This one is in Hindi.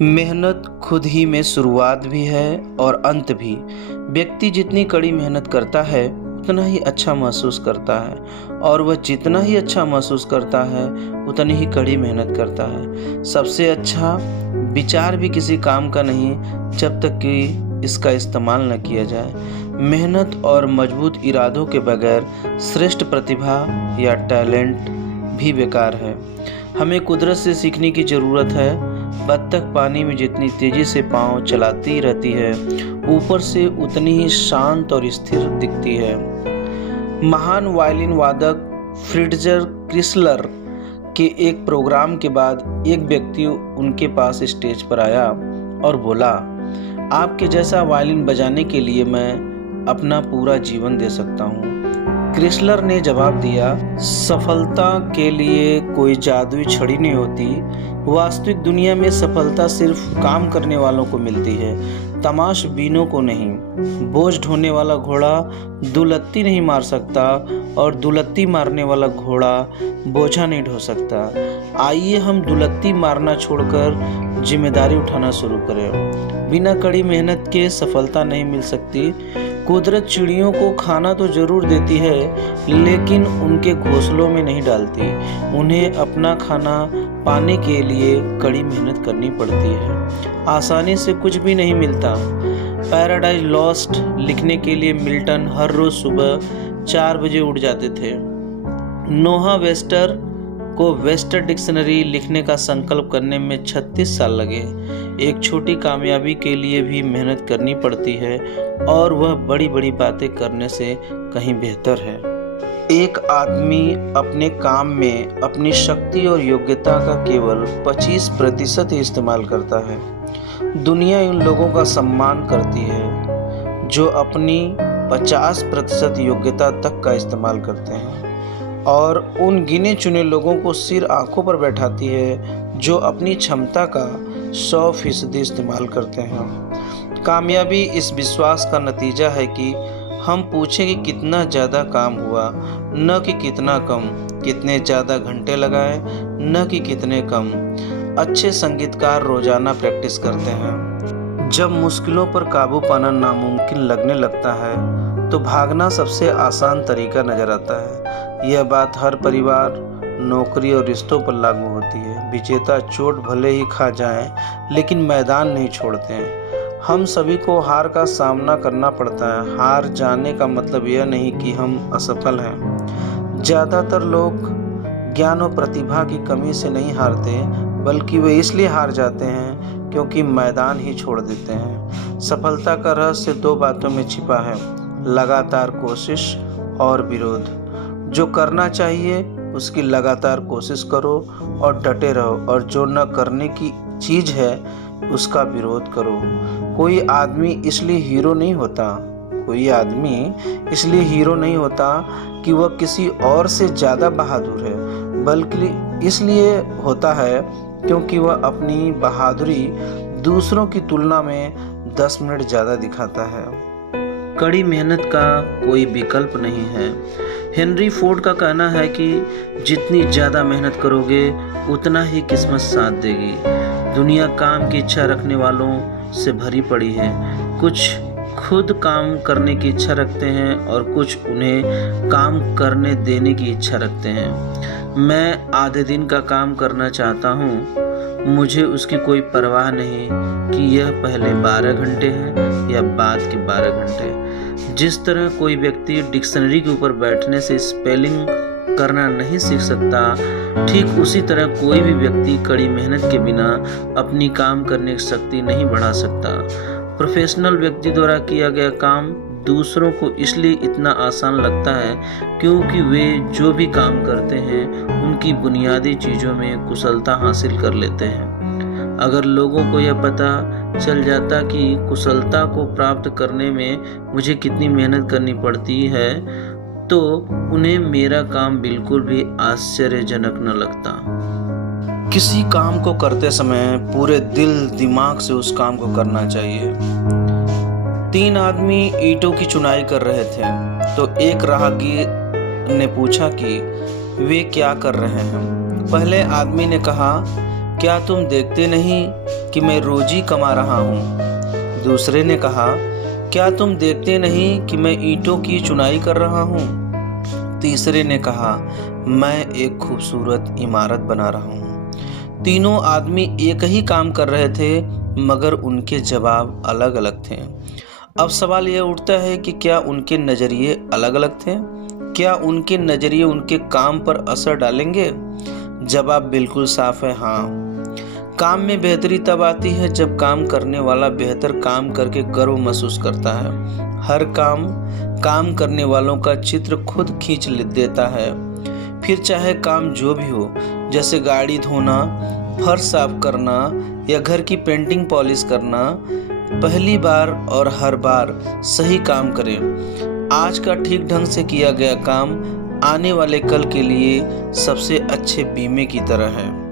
मेहनत खुद ही में शुरुआत भी है और अंत भी। व्यक्ति जितनी कड़ी मेहनत करता है उतना ही अच्छा महसूस करता है, और वह जितना ही अच्छा महसूस करता है उतनी ही कड़ी मेहनत करता है। सबसे अच्छा विचार भी किसी काम का नहीं जब तक कि इसका इस्तेमाल न किया जाए। मेहनत और मजबूत इरादों के बगैर श्रेष्ठ प्रतिभा या टैलेंट भी बेकार है। हमें कुदरत से सीखने की ज़रूरत है। बत्तख पानी में जितनी तेज़ी से पाँव चलाती रहती है, ऊपर से उतनी ही शांत और स्थिर दिखती है। महान वायलिन वादक फ्रिट्ज़र क्रिस्लर के एक प्रोग्राम के बाद एक व्यक्ति उनके पास स्टेज पर आया और बोला, आपके जैसा वायलिन बजाने के लिए मैं अपना पूरा जीवन दे सकता हूँ। क्रिस्लर ने जवाब दिया, सफलता के लिए कोई जादुई छड़ी नहीं होती। वास्तविक दुनिया में सफलता सिर्फ काम करने वालों को मिलती है, तमाशबीनों को नहीं। बोझ ढोने वाला घोड़ा दुलत्ती नहीं मार सकता, और दुलत्ती मारने वाला घोड़ा बोझा नहीं ढो सकता। आइए हम दुलत्ती मारना छोड़कर जिम्मेदारी उठाना शुरू करें। बिना कड़ी मेहनत के सफलता नहीं मिल सकती। कुदरत चिड़ियों को खाना तो जरूर देती है, लेकिन उनके घोंसलों में नहीं डालती। उन्हें अपना खाना पाने के लिए कड़ी मेहनत करनी पड़ती है। आसानी से कुछ भी नहीं मिलता। पैराडाइज लॉस्ट लिखने के लिए मिल्टन हर रोज सुबह 4 बजे उठ जाते थे। नोहा वेस्टर को वेस्टर डिक्शनरी लिखने का संकल्प करने में 36 साल लगे। एक छोटी कामयाबी के लिए भी मेहनत करनी पड़ती है, और वह बड़ी बड़ी बातें करने से कहीं बेहतर है। एक आदमी अपने काम में अपनी शक्ति और योग्यता का केवल 25% ही इस्तेमाल करता है। दुनिया उन लोगों का सम्मान करती है जो अपनी 50% योग्यता तक का इस्तेमाल करते हैं, और उन गिने चुने लोगों को सिर आंखों पर बैठाती है जो अपनी क्षमता का 100% इस्तेमाल करते हैं। कामयाबी इस विश्वास का नतीजा है कि हम पूछें कि कितना ज़्यादा काम हुआ, न कि कितना कम। कितने ज़्यादा घंटे लगाए, न कि कितने कम। अच्छे संगीतकार रोज़ाना प्रैक्टिस करते हैं। जब मुश्किलों पर काबू पाना नामुमकिन लगने लगता है तो भागना सबसे आसान तरीका नज़र आता है। यह बात हर परिवार, नौकरी और रिश्तों पर लागू होती है। विजेता चोट भले ही खा जाएं, लेकिन मैदान नहीं छोड़ते हैं। हम सभी को हार का सामना करना पड़ता है। हार जाने का मतलब यह नहीं कि हम असफल हैं। ज़्यादातर लोग ज्ञान और प्रतिभा की कमी से नहीं हारते, बल्कि वे इसलिए हार जाते हैं क्योंकि मैदान ही छोड़ देते हैं। सफलता का रहस्य 2 बातों में छिपा है, लगातार कोशिश और विरोध। जो करना चाहिए उसकी लगातार कोशिश करो और डटे रहो, और जो न करने की चीज़ है उसका विरोध करो। कोई आदमी इसलिए हीरो नहीं होता कि वह किसी और से ज़्यादा बहादुर है, बल्कि इसलिए होता है क्योंकि वह अपनी बहादुरी दूसरों की तुलना में 10 मिनट ज़्यादा दिखाता है। कड़ी मेहनत का कोई विकल्प नहीं है। हेनरी फोर्ड का कहना है कि जितनी ज़्यादा मेहनत करोगे उतना ही किस्मत साथ देगी। दुनिया काम की इच्छा रखने वालों से भरी पड़ी है। कुछ खुद काम करने की इच्छा रखते हैं और कुछ उन्हें काम करने देने की इच्छा रखते हैं। मैं आधे दिन का काम करना चाहता हूँ। मुझे उसकी कोई परवाह नहीं कि यह पहले 12 घंटे हैं या बाद के 12 घंटे। जिस तरह कोई व्यक्ति डिक्शनरी के ऊपर बैठने से स्पेलिंग करना नहीं सीख सकता, ठीक उसी तरह कोई भी व्यक्ति कड़ी मेहनत के बिना अपनी काम करने की शक्ति नहीं बढ़ा सकता। प्रोफेशनल व्यक्ति द्वारा किया गया काम दूसरों को इसलिए इतना आसान लगता है क्योंकि वे जो भी काम करते हैं उनकी बुनियादी चीज़ों में कुशलता हासिल कर लेते हैं। अगर लोगों को यह पता चल जाता कि कुशलता को प्राप्त करने में मुझे कितनी मेहनत करनी पड़ती है, तो उन्हें मेरा काम बिल्कुल भी आश्चर्यजनक न लगता। किसी काम को करते समय पूरे दिल दिमाग से उस काम को करना चाहिए। 3 आदमी ईंटों की चुनाई कर रहे थे, तो एक राहगीर ने पूछा कि वे क्या कर रहे हैं। पहले आदमी ने कहा, क्या तुम देखते नहीं कि मैं रोजी कमा रहा हूँ? दूसरे ने कहा, क्या तुम देखते नहीं कि मैं ईंटों की चुनाई कर रहा हूँ? तीसरे ने कहा, मैं एक खूबसूरत इमारत बना रहा हूँ। तीनों आदमी एक ही काम कर रहे थे, मगर उनके जवाब अलग अलग थे। अब सवाल यह उठता है कि क्या उनके नज़रिए अलग अलग थे? क्या उनके नज़रिए उनके काम पर असर डालेंगे? जवाब बिल्कुल साफ है, हाँ। काम में बेहतरी तब आती है जब काम करने वाला बेहतर काम करके गर्व महसूस करता है। हर काम करने वालों का चित्र खुद खींच देता है, फिर चाहे काम जो भी हो, जैसे गाड़ी धोना, फर्श साफ करना या घर की पेंटिंग पॉलिश करना। पहली बार और हर बार सही काम करें। आज का ठीक ढंग से किया गया काम आने वाले कल के लिए सबसे अच्छे बीमे की तरह है।